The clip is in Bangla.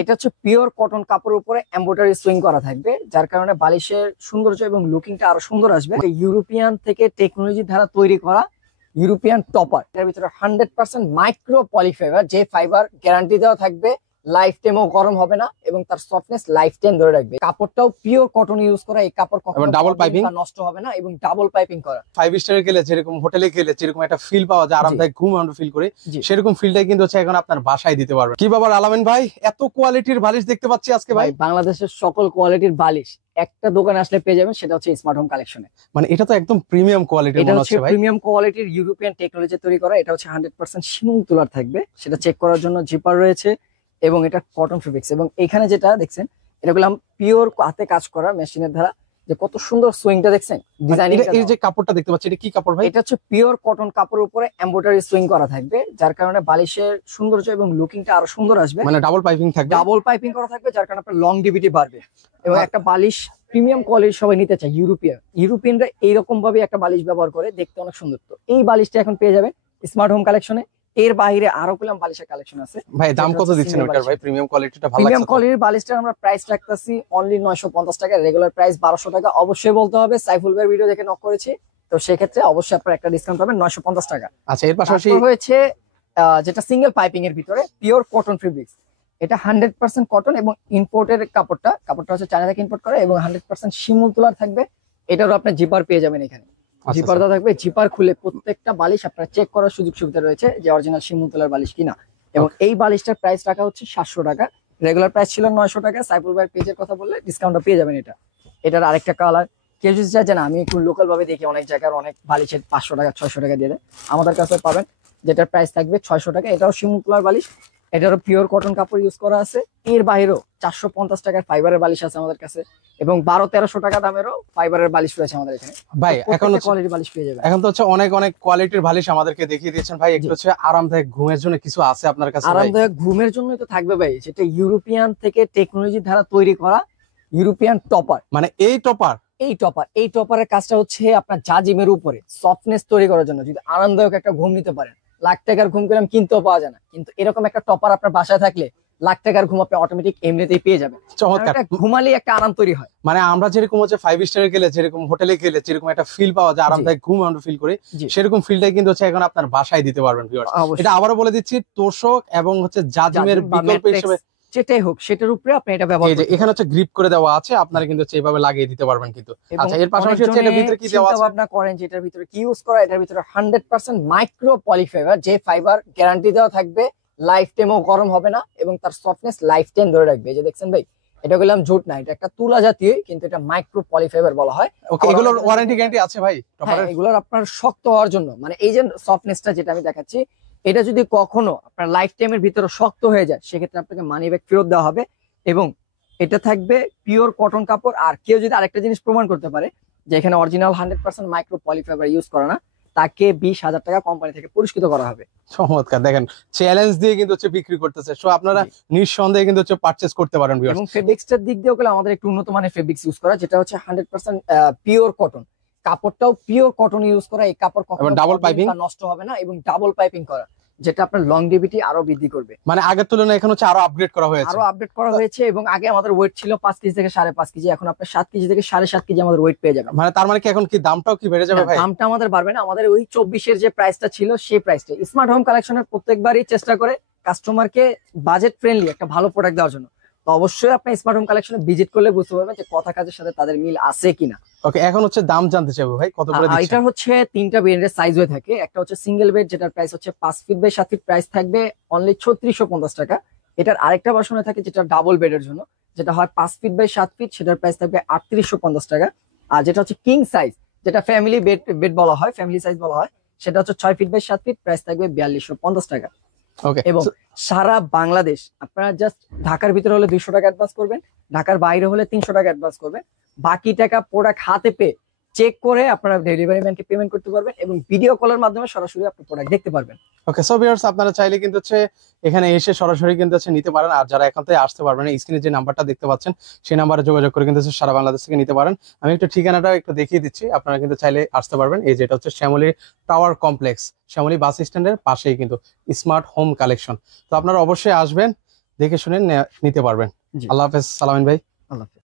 এটা হচ্ছে পিওর কটন কাপড়ের উপরে এমব্রয়ডারি সুইং করা থাকবে, যার কারণে বালিশের সৌন্দর্য এবং লুকিংটা আরো সুন্দর আসবে। ইউরোপিয়ান থেকে টেকনোলজি দ্বারা তৈরি করা ইউরোপিয়ান টপার, এর ভিতরে 100% মাইক্রো পলিফাইবার, যে ফাইবার গ্যারান্টি দেওয়া থাকবে, লাইফ টাইমও গরম হবে না এবং তার সফটনেস লাইফ টাইম ধরে রাখবে। কাপড়টাও পিওর কটন ইউজ করা, এই কাপড় কখনো ডাবল পাইপিং নষ্ট হবে না এবং ডাবল পাইপিং করা। 5 স্টারে গেলে যেরকম হোটেলে গেলে যেরকম একটা ফিল পাওয়া যায়, আরামদায়ক ঘুম আমরা ফিল করি, সেরকম ফিলটাই কিন্তু হচ্ছে এখন আপনার বাসায় দিতে পারবেন। কি ব্যাপার আলামিন ভাই, এত কোয়ালিটির বালিশ দেখতে পাচ্ছি আজকে ভাই? বাংলাদেশের সকল কোয়ালিটির বালিশ একটা দোকানে আসলে পেয়ে যাবেন, সেটা হচ্ছে স্মার্ট হোম কালেকশনে। মানে এটা তো একদম প্রিমিয়াম কোয়ালিটির মনে হচ্ছে ভাই। প্রিমিয়াম কোয়ালিটির ইউরোপিয়ান টেকনোলজি তৈরি করা। এটা হচ্ছে 100% শিমুল তুলার থাকবে, সেটা চেক করার জন্য জিপার রয়েছে এবং এটা কটন ফেব্রিক্স। এবং এখানে যেটা দেখছেন এটা গুলো পিওর হাতে কাজ করা মেশিনের দ্বারা, যে কত সুন্দর সুইংটা দেখছেন, ডিজাইনিং। এই যে কাপড়টা দেখতে পাচ্ছি, এটা কি কাপড় ভাই? এটা হচ্ছে পিওর কটন কাপড়ের উপরে এমব্রয়ডারি সুইং করা থাকবে, যার কারণে বালিশের সৌন্দর্য এবং লুকিংটা আরো সুন্দর আসবে। মানে ডাবল পাইপিং থাকবে, ডাবল পাইপিং করা থাকবে, যার কারণে আপনার লংজিভিটি বাড়বে। এবং একটা বালিশ প্রিমিয়াম কোয়ালিটি সবাই নিতে চায়, ইউরোপিয়ানরা এইরকম ভাবে একটা বালিশ ব্যবহার করে, দেখতে অনেক সুন্দর। তো এই বালিশটা এখন পেয়ে যাবে স্মার্ট হোম কালেকশনে। এর বাইরে আরো কলম বালিশের কালেকশন আছে ভাই। দাম কত দিচ্ছেন ওটার ভাই? প্রিমিয়াম কোয়ালিটিটা ভালো লাগছে। প্রিমিয়াম কোয়ালিটির বালিশটার আমরা প্রাইস রাখতেছি অনলি 950 টাকা, রেগুলার প্রাইস 1200 টাকা। অবশ্যই বলতে হবে সাইফুল ভাইয়ের ভিডিও দেখে নক করেছি, তো সেক্ষেত্রে অবশ্যই আপনারা একটা ডিসকাউন্ট পাবেন 950 টাকা। আচ্ছা, এর পাশাপাশি হয়েছে যেটা সিঙ্গেল পাইপিং এর ভিতরে পিওর কটন ফেব্রিক্স, এটা 100% কটন এবং ইম্পোর্টের কাপড়টা হচ্ছে চায়না থেকে ইম্পোর্ট করা এবং 100% শিমুল তুলার থাকবে। এটারও আপনার জিপার পেয়ে যাবেন এখানে, জিপার দেওয়া থাকবে। জিপার খুলে প্রত্যেকটা বালিশ আপনারা চেক করার সুযোগ সুবিধা রয়েছে যে অরিজিনাল শিমুল তুলার বালিশ কিনা। এবং এই বালিশটার প্রাইস রাখা হচ্ছে 700 টাকা, রেগুলার প্রাইস ছিল 900 টাকা। সাইফুল ভাইয়ের পেজের কথা বললে ডিসকাউন্টটা পেয়ে যাবেন। এটার আরেকটা কালার কেউ যদি চায় না, আমি একটু লোকাল ভাবে দেখি অনেক জায়গার অনেক বালিশের 500 টাকা 600 টাকা দিয়ে দেয়, আমাদের কাছে পাবেন যেটার প্রাইস থাকবে 600 টাকা। এটাও শিমুল তুলার বালিশ, এটারও পিওর কটন কাপড় ইউজ করা আছে। এর বাইরেও 450 টাকার ফাইবারের বালিশ আছে আমাদের কাছে এবং 1200-1300 টাকা দামেরও ফাইবারের বালিশ রয়েছে আমাদের এখানে ভাই। এখন কোয়ালিটির বালিশ পেয়ে যাবেন। এখন তো হচ্ছে অনেক কোয়ালিটির বালিশ আমাদেরকে দেখিয়ে দিয়েছেন ভাই। একটু হচ্ছে আরামদায়ক ঘুমের জন্য কিছু আছে আপনার কাছে? আরামদায়ক ঘুমের জন্যই তো থাকবে ভাই, যেটা ইউরোপিয়ান থেকে টেকনোলজি দ্বারা তৈরি করা ইউরোপিয়ান টপার। মানে এই টপারের কাজটা হচ্ছে আপনার জাজিমের উপরে সফটনেস তৈরি করার জন্য। যদি আরামদায়ক একটা ঘুম নিতে পারেন, লাখ টাকার ঘুম পেলাম কিনতেও পাওয়া যায় না, কিন্তু এরকম একটা টপার আপনার বাসায় থাকলে লাখ টাকার ঘুম আপনি অটোমেটিক এমনিতেই পেয়ে যাবেন। চমৎকার, ঘুমালে একটা আরাম তৈরি হয়। মানে আমরা যেরকম হচ্ছে 5 স্টারে গেলে যেরকম হোটেলে গেলে যেরকম একটা ফিল পাওয়া যায়, আরামদায়ক ঘুম আমরা ফিল করি, সেরকম ফিলটাই কিন্তু হচ্ছে এখন আপনার বাসায় দিতে পারবেন ভিউয়ার্স। এটা আবারও বলে দিচ্ছি, তোষক এবং হচ্ছে জাজিমের বিকল্প হিসেবে যেটাই হোক সেটার উপরে আপনি এটা ব্যবহার করতে। এখানে হচ্ছে গ্রিপ করে দেওয়া আছে, আপনারা কিন্তু হচ্ছে এইভাবে লাগিয়ে দিতে পারবেন কিন্তু। আচ্ছা, এর পাশাপাশি হচ্ছে এটার ভিতরে কি দেওয়া আছে? আপনারা করেন যে এটার ভিতরে কি ইউজ করা, এটার ভিতরে 100% মাইক্রো পলিফাইবার, যে ফাইবার গ্যারান্টি দেওয়া থাকবে, লাইফ টাইমও গরম হবে না এবং তার সফটনেস লাইফ টাইম ধরে রাখবে। এই যে দেখছেন ভাই, এটা বললাম জুট না, এটা একটা তুলা জাতীয়, কিন্তু এটা মাইক্রো পলিফাইবার বলা হয়। ওকে, এগুলোর ওয়ারেন্টি গ্যারান্টি আছে ভাই? এগুলোর আপনার শক্ত হওয়ার জন্য, মানে এই যে সফটনেসটা যেটা আমি দেখাচ্ছি, এটা যদি কখনো আপনার লাইফ টাইমের ভিতরে শক্ত হয়ে যায়, সেক্ষেত্রে আপনাকে মানি ব্যাক ফেরত দেওয়া হবে। এবং এটা থাকবে পিওর কটন কাপড়। আর কেউ যদি আরেকটা জিনিস প্রমাণ করতে পারে যে এখানে অরিজিনাল 100% মাইক্রো পলিফাইবার ইউজ করা না, তাকে 20,000 টাকা কোম্পানি থেকে পুরস্কৃত করা হবে। চমৎকার, দেখেন চ্যালেঞ্জ দিয়ে কিন্তু হচ্ছে বিক্রি করতেছে, সো আপনারা নিঃসন্দেহে কিন্তু হচ্ছে পারচেজ করতে পারেন। এবং ফেব্রিক্সটার দিক দিয়ে গেলে আমাদের একটু উন্নত মানের ফেব্রিক্স ইউজ করা, যেটা হচ্ছে 100% পিওর কটন। কাপড়টাও পিওর কটন ইউজ করা, এই কাপড় কখনো ডাবল পাইপিং নষ্ট হবে না এবং ডাবল পাইপিং করা, যেটা আপনার লংজিভিটি আরো বৃদ্ধি করবে। মানে আগের তুলনায় এখন হচ্ছে আরো আপগ্রেড করা হয়েছে। এবং আগে আমাদের ওয়েট ছিল 5 কেজি থেকে 5.5 কেজি, এখন আপনার 7 কেজি থেকে 7.5 কেজি আমাদের ওয়েট পেয়ে যাবেন। মানে তার মানে কি এখন কি দামটাও কি বেড়ে যাবে ভাই? দামটা আমাদের বাড়বে না, আমাদের ওই 24 এর যে প্রাইসটা ছিল সেই প্রাইসটা। স্মার্ট হোম কালেকশনের প্রত্যেকবারই চেষ্টা করে কাস্টমারকে বাজেট ফ্রেন্ডলি একটা ভালো প্রোডাক্ট দেওয়ার জন্য। তো অবশ্যই আপনি স্মার্ট হোম কালেকশনে ভিজিট করলে বুঝতে পারবেন যে কথা কাজের সাথে তাদের মিল আছে কিনা। ওকে, এখন হচ্ছে দাম জানতে চাইবো ভাই, কত করে দিচ্ছেন? এটা হচ্ছে 3টা বেডের সাইজ হয়ে থাকে। একটা হচ্ছে সিঙ্গেল বেড, যেটার প্রাইস হচ্ছে 5 ফিট বাই 7 ফিট, প্রাইস থাকবে অনলি 3650 টাকা। এটার আরেকটা ভার্সন থাকে যেটা ডাবল বেডের জন্য, যেটা হয় 5 ফিট বাই 7 ফিট, সেটার প্রাইস থাকবে 3850 টাকা। আর যেটা হচ্ছে কিং সাইজ, যেটা ফ্যামিলি বেড বলা হয়, ফ্যামিলি সাইজ বলা হয়, সেটা হচ্ছে 6 ফিট বাই 7 ফিট, প্রাইস থাকবে 4250 টাকা। এবং সারা বাংলাদেশ আপনারা জাস্ট ঢাকার ভিতরে হলে 200 টাকা অ্যাডভান্স করবেন, ঢাকার বাইরে হলে 300 টাকা অ্যাডভান্স করবেন। বাকি টাকা প্রোডাক্ট হাতে পেয়ে চেক করে আপনারা ডেলিভারি ম্যানকে পেমেন্ট করতে পারবেন এবং ভিডিও কলের মাধ্যমে সরাসরি আপনি প্রোডাক্ট দেখতে পারবেন। ওকে, সো ভিউয়ার্স, আপনারা চাইলে কিন্তু হচ্ছে এখানে এসে সরাসরি কিন্তু হচ্ছে নিতে পারেন। আর যারা এখান থেকে আসতে পারবেন, স্ক্রিনে যে নাম্বারটা দেখতে পাচ্ছেন সেই নাম্বারে যোগাযোগ করে কিন্তু সারা বাংলাদেশ থেকে নিতে পারেন। আমি একটু ঠিকানাটা একটু দেখিয়ে দিচ্ছি, আপনারা কিন্তু চাইলে আসতে পারবেন। এই যেটা হচ্ছে শ্যামলী টাওয়ার কমপ্লেক্স, শ্যামলী বাস স্ট্যান্ডের পাশেই কিন্তু স্মার্ট হোম কালেকশন। তো আপনারা অবশ্যই আসবেন, দেখে শুনে নিতে পারবেন। জি। আল্লাহ হাফেজ সালামিন ভাই। আল্লাহ হাফেজ।